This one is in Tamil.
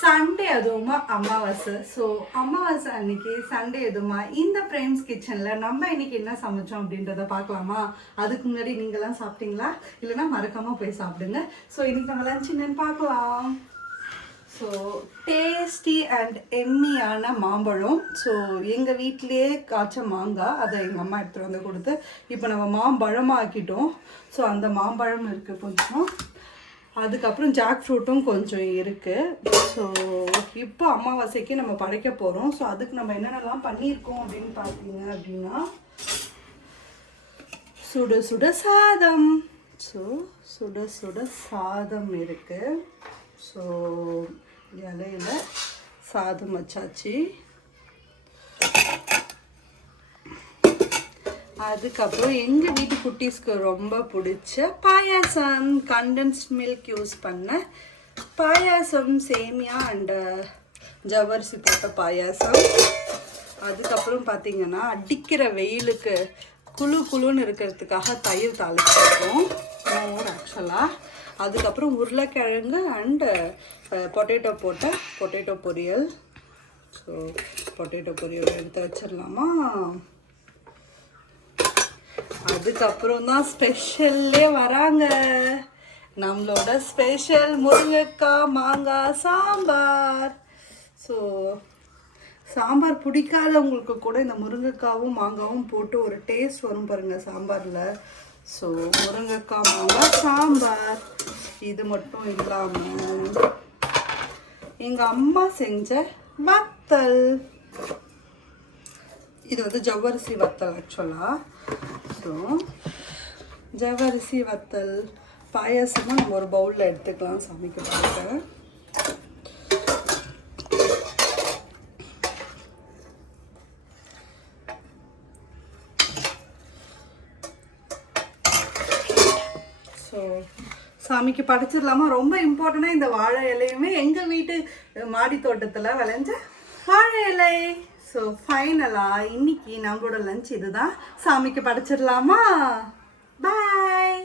சண்டே அதுவுமா அமாவாசை. ஸோ அமாவாசை அன்னைக்கு சண்டே எதுவுமா இந்த பிரேம்ஸ் கிச்சனில் நம்ம இன்னைக்கு என்ன சமைச்சோம் அப்படின்றத பார்க்கலாமா? அதுக்கு முன்னாடி நீங்களாம் சாப்பிட்டீங்களா? இல்லைன்னா மறக்காமல் போய் சாப்பிடுங்க. ஸோ இன்னைக்கு நம்ம லஞ்ச் என்னன்னு பார்க்கலாம். ஸோ டேஸ்டி அண்ட் எம்மியான மாம்பழம். ஸோ எங்கள் வீட்டிலேயே காய்ச்ச மாங்காய், அதை எங்கள் அம்மா எடுத்துகிட்டு வந்து கொடுத்து இப்போ நம்ம மாம்பழமாக ஆக்கிட்டோம். ஸோ அந்த மாம்பழம் இருக்குது கொஞ்சம், அதுக்கப்புறம் ஜாக் ஃப்ரூட்டும் கொஞ்சம் இருக்குது. ஸோ இப்போ அமாவாசைக்கு நம்ம படைக்க போகிறோம். ஸோ அதுக்கு நம்ம என்னென்னலாம் பண்ணியிருக்கோம் அப்படின்னு பார்த்தீங்க அப்படின்னா, சுட சுட சாதம். ஸோ சுட சுட சாதம் இருக்குது. ஸோ இலையில சாதம் வச்சாச்சு. அதுக்கப்புறம் எங்கள் வீட்டு குட்டீஸ்க்கு ரொம்ப பிடிச்ச பாயாசம், கண்டென்ஸ்ட் மில்க் யூஸ் பண்ண பாயாசம், சேமியா அண்டு ஜவ்வரிசி போட்ட பாயாசம். அதுக்கப்புறம் பார்த்திங்கன்னா அடிக்கிற வெயிலுக்கு குழு குழுன்னு இருக்கிறதுக்காக தயிர் தாளிச்சிருக்கோம் ஆக்சுவலாக. அதுக்கப்புறம் உருளைக்கிழங்கு அண்டு பொட்டேட்டோ போட்ட பொட்டேட்டோ பொரியல். ஸோ பொட்டேட்டோ பொரியல் எடுத்து வச்சிடலாமா? அதுக்கப்புறம் தான் ஸ்பெஷல்லே வராங்க, நம்மளோட ஸ்பெஷல் முருங்கைக்காய் மாங்காய் சாம்பார். ஸோ சாம்பார் பிடிக்காதவங்களுக்கு கூட இந்த முருங்கைக்காவும் மாங்காவும் போட்டு ஒரு டேஸ்ட் வரும் பாருங்கள் சாம்பாரில். ஸோ முருங்கைக்காய் மாங்காய் சாம்பார். இது மட்டும் இல்லாமல் எங்கள் அம்மா செஞ்ச வத்தல். இது வந்து ஜவ்வரிசி வத்தல் ஆக்சுவலாக. ஸோ ஜவ்வரிசி வத்தல் பாயாசமாக நம்ம ஒரு பவுலில் எடுத்துக்கலாம் சமைக்க பார்க்க. ஸோ சாமிக்கு படைச்சிடலாமா? ரொம்ப இம்பார்ட்டண்டாக இந்த வாழை இலையுமே எங்கள் வீட்டு மாடி தோட்டத்தில் விளைஞ்ச வாழை இலை. ஸோ ஃபைனலாக இன்னைக்கு நம்மளோட லஞ்ச் இதுதான். சாமிக்கு படைச்சிடலாமா? பாய்.